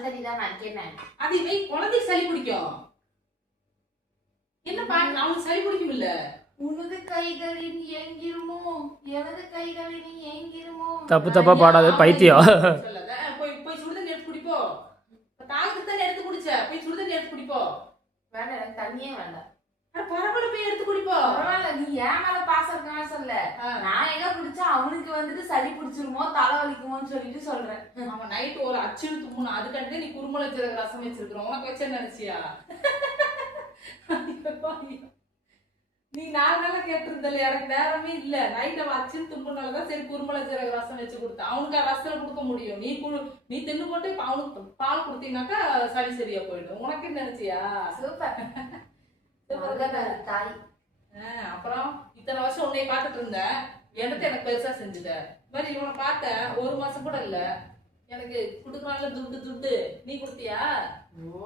பச்சந்தண்ணி தான் நான் கேட்டேன். அது இவை குழந்தைக்கு சளி பிடிக்கும். என்னப்பா அவனுக்கு சளி பிடிக்கும் இல்ல? உனது கைகளின் எங்கிருமோ எனது கைகளின் எங்கிருமோ. தப்பா பாடாது பைத்தியம். சொல்லத போய் போய் சுடுதண்ணி எடுத்து குடிப்போ. தாகத்துக்கு தண்ணி எடுத்து குடிச்ச போய் சுடுதண்ணி எடுத்து குடிப்போ. வேண்டாம் எனக்கு தண்ணியே வேண்டாம். பரவாயில்ல போய் எடுத்து குடிப்போ. பரவாயில்ல நீ ஏன் மேல பாசம் இருக்கான்னு சொல்ல. நான் எங்க குடிச்சா அவனுக்கு வந்துட்டு சளி பிடிச்சிருமோ தலை வலிக்குமோன்னு சொல்லிட்டு சொல்றேன். அவன் நைட் ஒரு அச்சுன்னு தும்முனா அதுக்காண்டி நீ குருமுளை ஜீரக ரசம் வச்சிருக்கிற. உனக்கு வச்ச நினைச்சியா? நீ 4 நாளா கேட்டிருந்தல எனக்கு நேரமே இல்ல. நைட் அவன் அச்சுன்னு தும்புனாலதான் சரி குருமுளை ஜீரக ரசம் வச்சு கொடுத்தேன். அவனுக்கு ரசத்துல கொடுக்க முடியும். நீ தின்னு போட்டு இப்ப அவனுக்கு பால் கொடுத்தீங்கன்னாக்கா சளி சரியா போயிடும். உனக்கு நினைச்சியா? சூப்பர் தாய். அப்புறம் இத்தனை வருஷம் உன்னை பாத்துட்டு இருந்தேன். என்னத்தை எனக்கு பெருசா செஞ்சுட்ட மாதிரி இவனை பார்த்தேன். 1 மாசம் கூட இல்ல எனக்கு குடுக்கறான்ல துட்டு. நீ கொடுத்தியா? ஓ